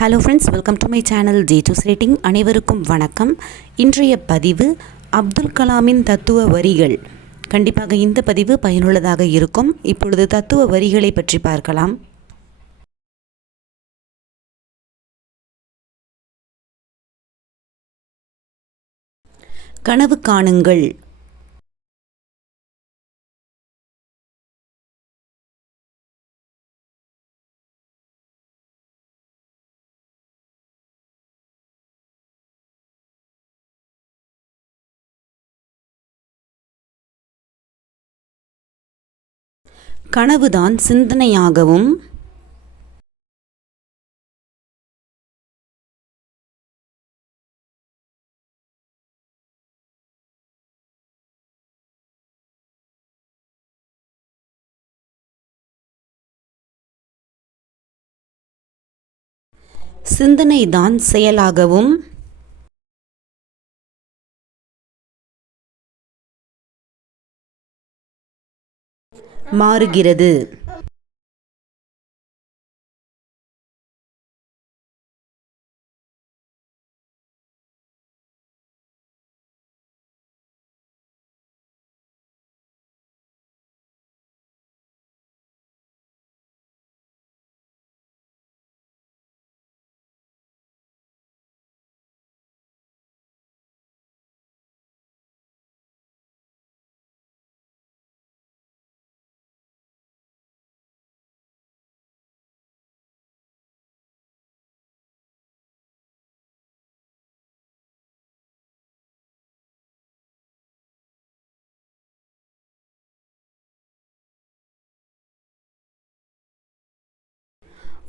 Hello friends welcome to my channel J two's rating அனைவருக்கும் வணக்கம். இன்றைய பதிவு அப்துல் கலாமின் தத்துவ வரிகள். கண்டிப்பாக இந்த பதிவு பயனுள்ளதாக இருக்கும். இப்பொழுது தத்துவ வரிகளை பற்றி பார்க்கலாம். கனவு காணுங்கள். கனவுதான் சிந்தனையாகவும் சிந்தனைதான் செயலாகவும் மாறுகிறது.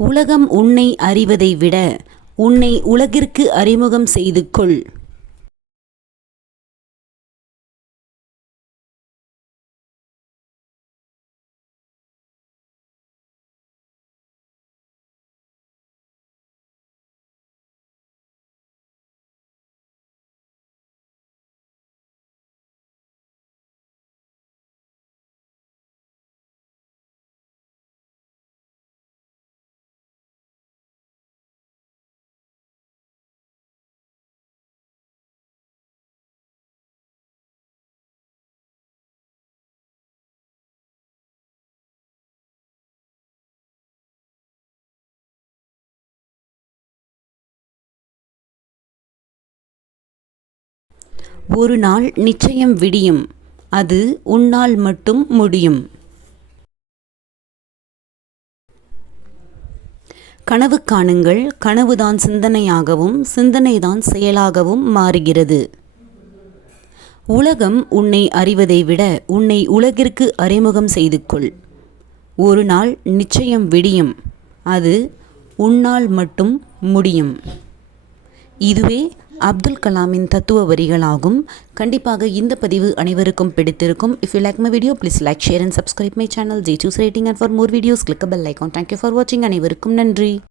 உலகம் உன்னை அறிவதை விட உன்னை உலகிற்கு அறிமுகம் செய்து கொள். ஒரு நாள் நிச்சயம் விடியும். அது உன்னால் மட்டும் முடியும். கனவு காணுங்கள். கனவுதான் சிந்தனையாகவும் சிந்தனைதான் செயலாகவும் மாறுகிறது. உலகம் உன்னை அறிவதை விட உன்னை உலகிற்கு அறிமுகம் செய்து கொள் ஒரு நாள் நிச்சயம் விடியும். அது உன்னால் மட்டும் முடியும். இதுவே அப்துல் கலாமின் தத்துவ வரிகளாகும். கண்டிப்பாக இந்த பதிவு அனைவருக்கும் பிடித்திருக்கும். If you like my video please like share and subscribe my channel J choose rating and for more videos click bell icon thank you for வாட்சிங் அனைவருக்கும் நன்றி.